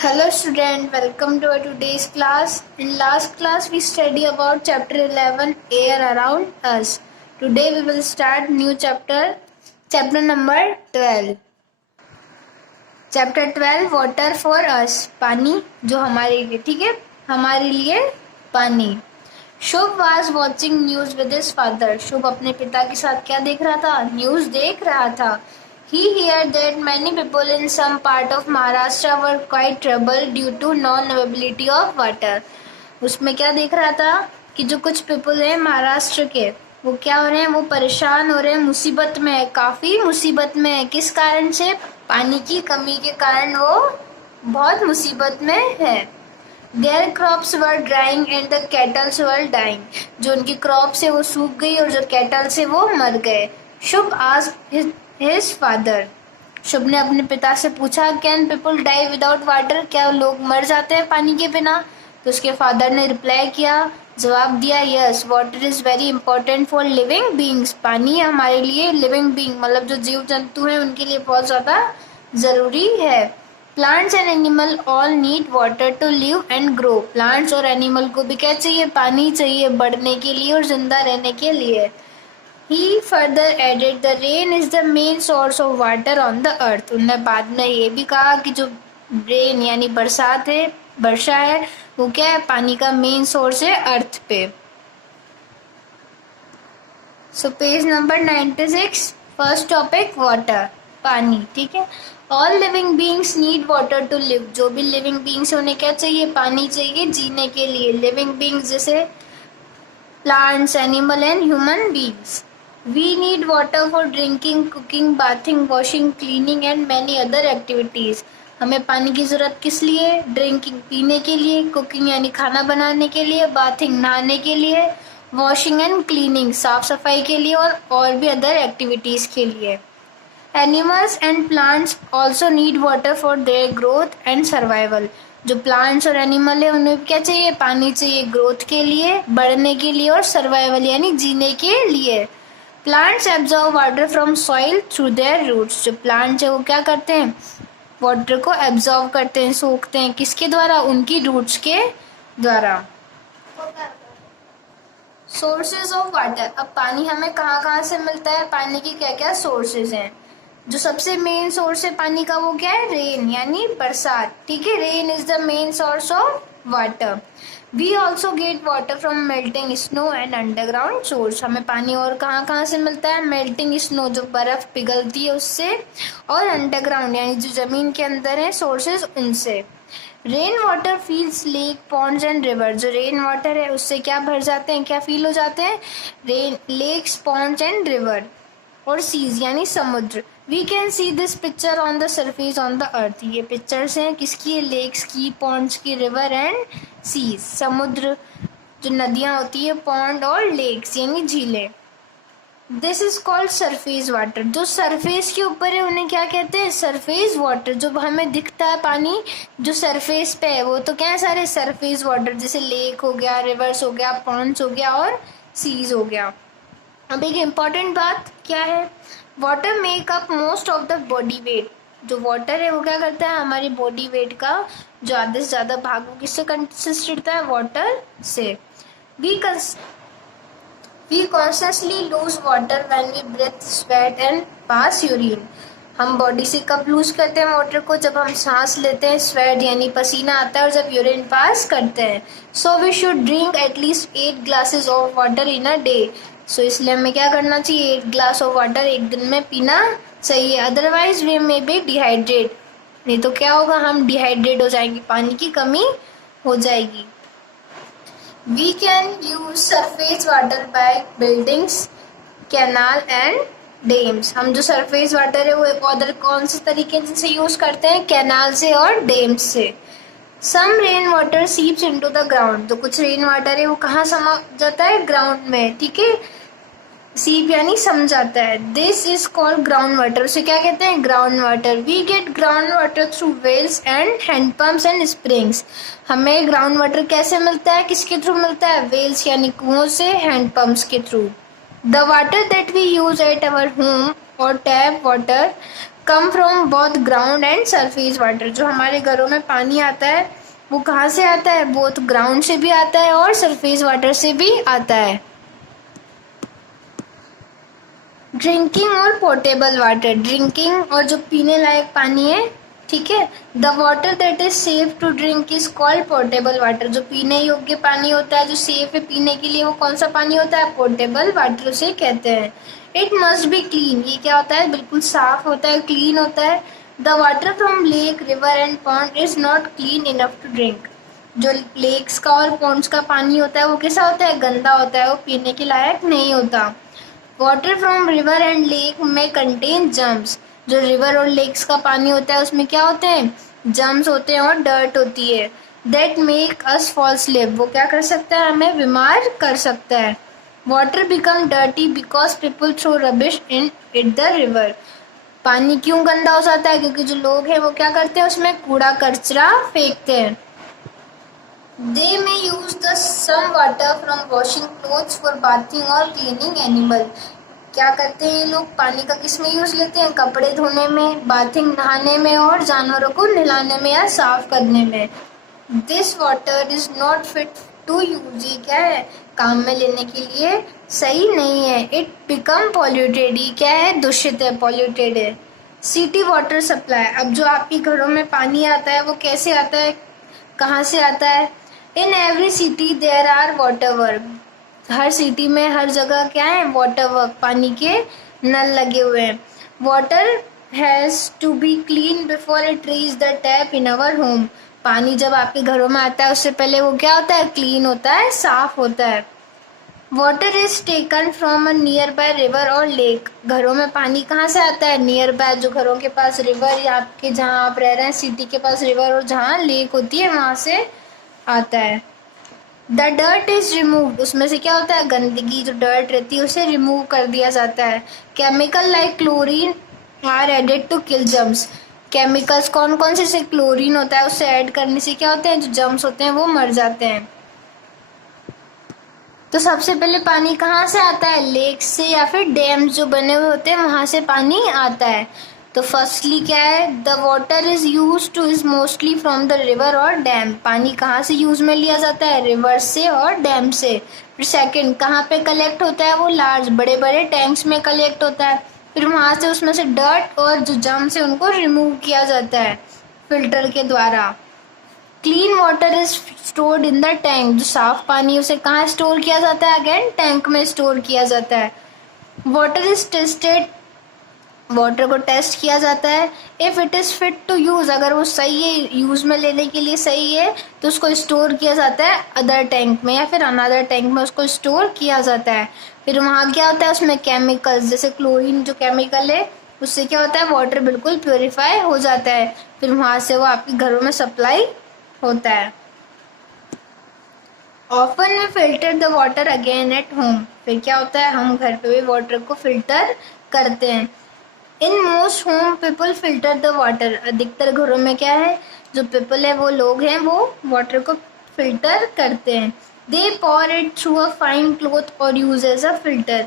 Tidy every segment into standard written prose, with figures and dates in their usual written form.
Hello student, welcome to our today's class. In last class we study about chapter 11 air around us. Today we will start new chapter number 12. Chapter 12 water for us. पानी जो हमारे लिए, ठीक है, हमारे लिए पानी. शुभ was watching news with his father. शुभ अपने पिता के साथ क्या देख रहा था? न्यूज देख रहा था. He heard that many people in some part of Maharashtra were quite troubled due to non-availability of water. उसमें क्या देख रहा था कि जो कुछ पीपल हैं महाराष्ट्र के, वो क्या हो रहे हैं, वो परेशान हो रहे हैं, मुसीबत में है, काफी मुसीबत में है. किस कारण से? पानी की कमी के कारण वो बहुत मुसीबत में है. Their crops were drying and the cattle were dying. जो उनकी क्रॉप्स है वो सूख गई और जो कैटल से वो मर गए. शुभ asked his father. शुभ ने अपने पिता से पूछा, can people die without water? क्या लोग मर जाते हैं पानी के बिना? तो उसके फादर ने रिप्लाई किया, जवाब दिया, yes, water is very important for living beings. पानी हमारे लिए लिविंग बींग मतलब जो जीव जंतु हैं उनके लिए बहुत ज्यादा जरूरी है. Plants and animal all need water to live and grow. Plants और एनिमल को भी क्या चाहिए? पानी चाहिए बढ़ने के लिए और जिंदा रहने के लिए. He further added, the rain is the main source of water on the earth. उन्होंने बाद में ये भी कहा कि जो रेन यानी बरसात है, वर्षा है, वो क्या है? पानी का मेन सोर्स है अर्थ पे. So page number 96, first topic water, पानी, ठीक है. All living beings need water to live. जो भी लिविंग बींग्स है उन्हें क्या चाहिए? पानी चाहिए जीने के लिए. लिविंग बींग्स जैसे plants, animal and human beings. We need water for drinking, cooking, bathing, washing, cleaning and many other activities. हमें पानी की ज़रूरत किस लिए? ड्रिंकिंग पीने के लिए, कुकिंग यानी खाना बनाने के लिए, बाथिंग नहाने के लिए, वॉशिंग एंड क्लीनिंग साफ सफाई के लिए और भी अदर एक्टिविटीज़ के लिए. Animals and plants also need water for their growth and survival. जो प्लांट्स और एनिमल है उन्हें क्या चाहिए? पानी चाहिए ग्रोथ के लिए, बढ़ने के लिए और सर्वाइवल यानी जीने के लिए. Plants absorb water from soil through their roots. जो प्लांट्स है वो क्या करते हैं? वाटर को एब्जॉर्ब करते हैं, सोखते हैं. किसके द्वारा? उनकी रूट्स के द्वारा. Sources of water. अब पानी हमें कहाँ कहाँ से मिलता है? पानी की क्या क्या सोर्सेज हैं? जो सबसे मेन सोर्स है पानी का वो क्या है? रेन यानी बरसात, ठीक है. Rain is the main source of water. We also get water from melting snow and underground source. हमें पानी और कहाँ कहाँ से मिलता है? मेल्टिंग स्नो जो बर्फ पिघलती है उससे, और अंडरग्राउंड यानी जो जमीन के अंदर है सोर्सेज उनसे. Rain water feels lake, Pond's and river. जो रेन वाटर है उससे क्या भर जाते हैं, क्या फील हो जाते हैं? Rain, lakes, ponds and river और सीज यानी समुद्र. We can see this picture on the surface on the earth. ये पिक्चर्स हैं किसकी? लेक्स की, पॉन्ड्स की, रिवर एंड सीज. समुद्र, जो नदियां होती है, पॉन्ड और लेक्स यानी झीलें. This is called surface water. जो सरफेस के ऊपर है उन्हें क्या कहते हैं? Surface water. जो हमें दिखता है पानी जो सरफेस पे है वो तो क्या है? सारे सरफेस वाटर, जैसे लेक हो गया, रिवर्स हो गया, पॉन्ड्स हो गया और सीज हो गया. अब एक इम्पॉर्टेंट बात क्या है? Water make up most of the body weight. जो वाटर है वो क्या करता है? हमारी बॉडी वेट का जो आधे से ज़्यादा भाग वो किससे कंसिस्ट करता है? वाटर से. We consciously lose water when we breathe, sweat and pass urine. हम बॉडी से कब लूज करते हैं वाटर को? जब हम सांस लेते हैं, स्वेट यानी पसीना आता है, और जब यूरिन पास करते हैं. So we should drink at least 8 glasses of water in a day. So इसलिए हमें क्या करना चाहिए? 8 ग्लास ऑफ वाटर एक दिन में पीना चाहिए. Otherwise we may be dehydrate. नहीं तो क्या होगा? हम डिहाइड्रेट हो जाएंगे, पानी की कमी हो जाएगी. We can use surface water by buildings, canal and dams. हम जो सरफेस वाटर है वो एक अदर कौन से तरीके से यूज करते हैं? कैनाल से और डेम्स से. Some rain water seeps into the ground. तो कुछ रेन वाटर है वो कहाँ समा जाता है? ग्राउंड में, ठीक है. सीप यानी सम जाता है. This is called ground water. उसे क्या कहते हैं? Ground water. We get ground water through wells and hand pumps and springs. हमें ग्राउंड वाटर कैसे मिलता है? किसके थ्रू मिलता है? वेल्स यानी कुओं से, हैंड पंप्स के through. The water that we use at our home और tap water come from both ground and surface water. जो हमारे घरों में पानी आता है वो कहाँ से आता है? बोथ ग्राउंड से भी आता है और सरफेस वाटर से भी आता है। ड्रिंकिंग और पोर्टेबल वाटर। ड्रिंकिंग और जो पीने लायक पानी है, ठीक है, the water that is safe to drink is called portable water. जो पीने योग्य पानी होता है, जो सेफ है पीने के लिए, वो कौन सा पानी होता है? पोर्टेबल वाटर उसे कहते हैं। It must be clean. ये क्या होता है? बिल्कुल साफ होता है, क्लीन होता है। The water from lake, river and pond is not clean enough to drink. जो लेक्स का और पॉन्ड्स का पानी होता है वो कैसा होता है? गंदा होता है, वो पीने के लायक नहीं होता। Water from river and lake में कंटेन जर्म्स। जो रिवर और लेक्स का पानी होता है उसमें क्या होते हैं? जर्म्स होते हैं और डर्ट होती है। That make us fall slip. वो क्या कर सकता है? हमें बीमार कर सकता है। Water become dirty because people throw rubbish in it the river. पानी क्यों गंदा हो जाता है? क्योंकि जो लोग हैं वो क्या करते हैं? उसमें कूड़ा कचरा फेंकते हैं। They may use the some water from washing clothes for bathing or cleaning animal. क्या करते हैं ये लोग? पानी का किस में यूज लेते हैं? कपड़े धोने में, बाथिंग नहाने में और जानवरों को नहलाने में या साफ करने में। This water is not fit to use. ये क्या है? काम में लेने के लिए सही नहीं है। It become polluted. ये क्या है? दूषित है, पॉल्यूटेड है। City water supply. अब जो आपके घरों में पानी आता है वो कैसे आता है, कहाँ से आता है? In every city there are water work. हर सिटी में, हर जगह क्या है? वाटर वर्क, पानी के नल लगे हुए हैं। Water has to be clean before it reach the tap in our home. पानी जब आपके घरों में आता है उससे पहले वो क्या होता है? क्लीन होता है, साफ होता है। Water is taken from a near by river और लेक। घरों में पानी कहाँ से आता है? नियर बाय, जो घरों के पास रिवर या आपके जहाँ आप रह रहे हैं सिटी के पास रिवर और जहाँ लेक होती है वहाँ से आता है। The dirt is removed. उसमें से क्या होता है? गंदगी, जो डर्ट रहती है उसे रिमूव कर दिया जाता है। Chemical like chlorine are added to kill germs. Chemicals कौन कौन से क्लोरीन होता है, उससे ऐड करने से क्या होते हैं? जो जर्म्स होते हैं वो मर जाते हैं। तो सबसे पहले पानी कहाँ से आता है? लेक से या फिर डैम्स जो बने हुए होते हैं वहां से पानी आता है। तो फर्स्टली क्या है? The water is use two is mostly from the river और डैम। पानी कहाँ से यूज में लिया जाता है? रिवर से और डैम से। फिर सेकंड, कहाँ पे कलेक्ट होता है? वो लार्ज, बड़े बड़े टैंक्स में कलेक्ट होता है। फिर वहां से उसमें से डर्ट और जो जर्म्स है उनको रिमूव किया जाता है फिल्टर के द्वारा। Clean water is stored in the tank. जो साफ पानी उसे कहाँ स्टोर किया जाता है? अगेन टैंक में स्टोर किया जाता है। Water is tested. वाटर को टेस्ट किया जाता है। If it is fit to use, अगर वो सही है, यूज में लेने के लिए सही है, तो उसको स्टोर किया जाता है अदर टैंक में या फिर अनदर टैंक में उसको स्टोर किया जाता है। फिर वहाँ क्या होता है? उसमें केमिकल्स, जैसे क्लोरीन जो केमिकल है उससे क्या होता है? वाटर बिल्कुल प्योरीफाई हो जाता है। फिर वहाँ से वो आपके घरों में सप्लाई होता है। Often we filter the water again at home. फिर क्या होता है? हम घर पे भी वाटर को फिल्टर करते हैं। In most home people filter the water. अधिकतर घरों में क्या है? जो पीपल है, वो लोग हैं, वो वाटर को फिल्टर करते हैं। They pour it through a fine cloth और use as a filter.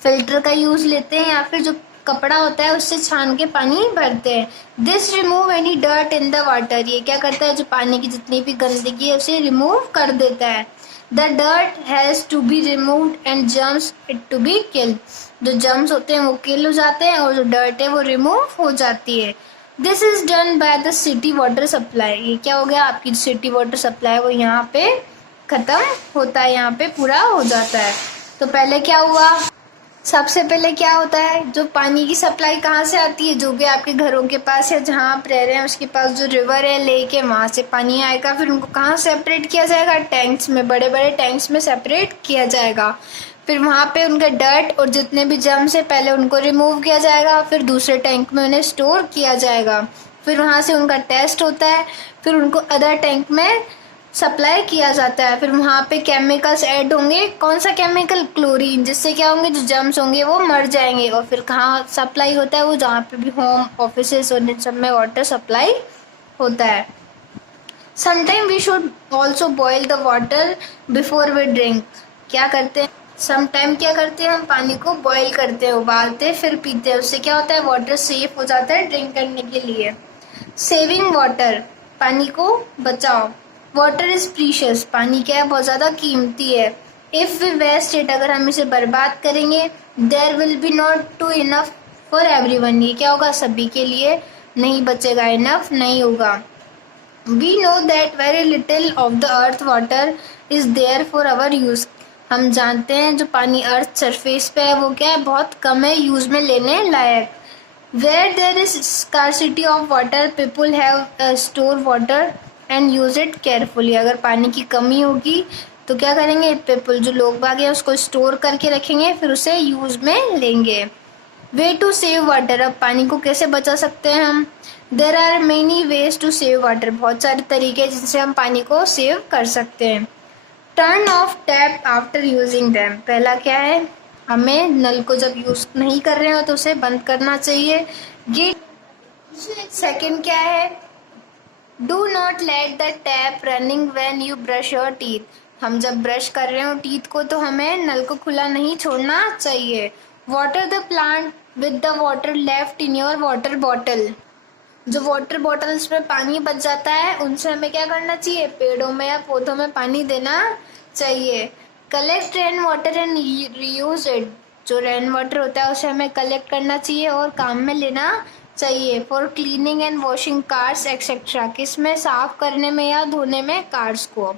Filter का यूज लेते हैं या फिर जो कपड़ा होता है उससे छान के पानी भरते हैं। This remove any dirt in the water. ये क्या करता है? जो पानी की जितनी भी गंदगी है उसे रिमूव कर देता है। The dirt has to be removed and germs it to be killed. जो जर्म्स होते हैं वो किल हो जाते हैं और जो डर्ट है वो रिमूव हो जाती है। This is done by the city water supply. ये क्या हो गया? आपकी सिटी वाटर सप्लाई वो यहाँ पे खत्म होता है, यहाँ पे पूरा हो जाता है। तो पहले क्या हुआ? सबसे पहले क्या होता है? जो पानी की सप्लाई कहाँ से आती है? जो भी आपके घरों के पास है, जहाँ आप रह रहे हैं उसके पास जो रिवर है, लेक है, वहाँ से पानी आएगा। फिर उनको कहाँ सेपरेट किया जाएगा? टैंक्स में, बड़े बड़े टैंक्स में सेपरेट किया जाएगा। फिर वहाँ पे उनके डर्ट और जितने भी जर्म्स है पहले उनको रिमूव किया जाएगा, फिर दूसरे टैंक में उन्हें स्टोर किया जाएगा। फिर वहाँ से उनका टेस्ट होता है, फिर उनको अदर टैंक में सप्लाई किया जाता है। फिर वहाँ पे केमिकल्स ऐड होंगे। कौन सा केमिकल? क्लोरीन, जिससे क्या होंगे? जो जर्म्स होंगे वो मर जाएंगे। और फिर कहाँ सप्लाई होता है? वो जहाँ पे भी होम, ऑफिसेस और इन सब में वाटर सप्लाई होता है। Sometime we should also boil the water before we drink. क्या करते हैं? सम टाइम क्या करते हैं, हम पानी को बॉईल करते हैं, उबालते हैं, फिर पीते हैं। उससे क्या होता है, वाटर सेफ हो जाता है ड्रिंक करने के लिए। सेविंग वाटर, पानी को बचाओ। वाटर इज प्रीशियस, पानी क्या है, बहुत ज़्यादा कीमती है। इफ़ वी वेस्ट इट, अगर हम इसे बर्बाद करेंगे, there will be not too enough for everyone, ये क्या होगा, सभी के लिए नहीं बचेगा, इनफ नहीं होगा। We know that very little of the earth water is there for our use. हम जानते हैं जो पानी अर्थ सरफेस पे है वो क्या है, बहुत कम है यूज में लेने लायक। Where there is scarcity of water, people have store water and use it carefully. अगर पानी की कमी होगी तो क्या करेंगे, पीपल जो लोग बाग हैं उसको स्टोर करके रखेंगे, फिर उसे यूज में लेंगे। वे टू सेव वाटर, अब पानी को कैसे बचा सकते हैं हम। There are many ways to save water, बहुत सारे तरीके हैं जिनसे हम पानी को सेव कर सकते हैं। Turn off tap after using them, पहला क्या है, हमें नल को जब यूज नहीं कर रहे हो तो उसे बंद करना चाहिए। सेकंड क्या है, do not let the tap running when you brush your teeth, हम जब ब्रश कर रहे हो टीथ को तो हमें नल को खुला नहीं छोड़ना चाहिए। Water the plant with the water left in your water bottle, जो वाटर बॉटल्स में पानी बच जाता है उनसे हमें क्या करना चाहिए, पेड़ों में या पौधों में पानी देना चाहिए। Collect rain water and reuse it, जो रेन वाटर होता है उसे हमें कलेक्ट करना चाहिए और काम में लेना चाहिए। For cleaning and washing cars etcetera, किसमें, साफ करने में या धोने में कार्स को।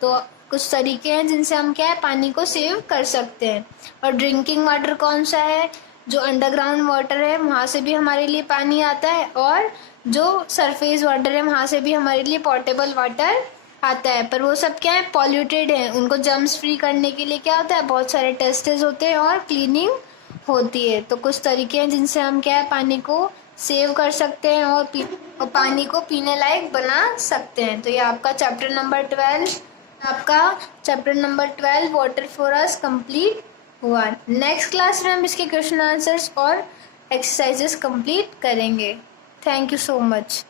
तो कुछ तरीके हैं जिनसे हम क्या है, पानी को सेव कर सकते हैं। और ड्रिंकिंग वाटर कौन सा है, जो अंडरग्राउंड वाटर है वहाँ से भी हमारे लिए पानी आता है, और जो सरफेस वाटर है वहाँ से भी हमारे लिए पोर्टेबल वाटर आता है। पर वो सब क्या है, पॉल्यूटेड है, उनको जर्म्स फ्री करने के लिए क्या होता है, बहुत सारे टेस्टेस होते हैं और क्लीनिंग होती है। तो कुछ तरीके हैं जिनसे हम क्या है, पानी को सेव कर सकते हैं और पानी को पीने लायक बना सकते हैं। तो ये आपका chapter number 12 water for us complete हुआ। नेक्स्ट क्लास में हम इसके क्वेश्चन आंसर्स और एक्सरसाइजेस कंप्लीट करेंगे। Thank you so much.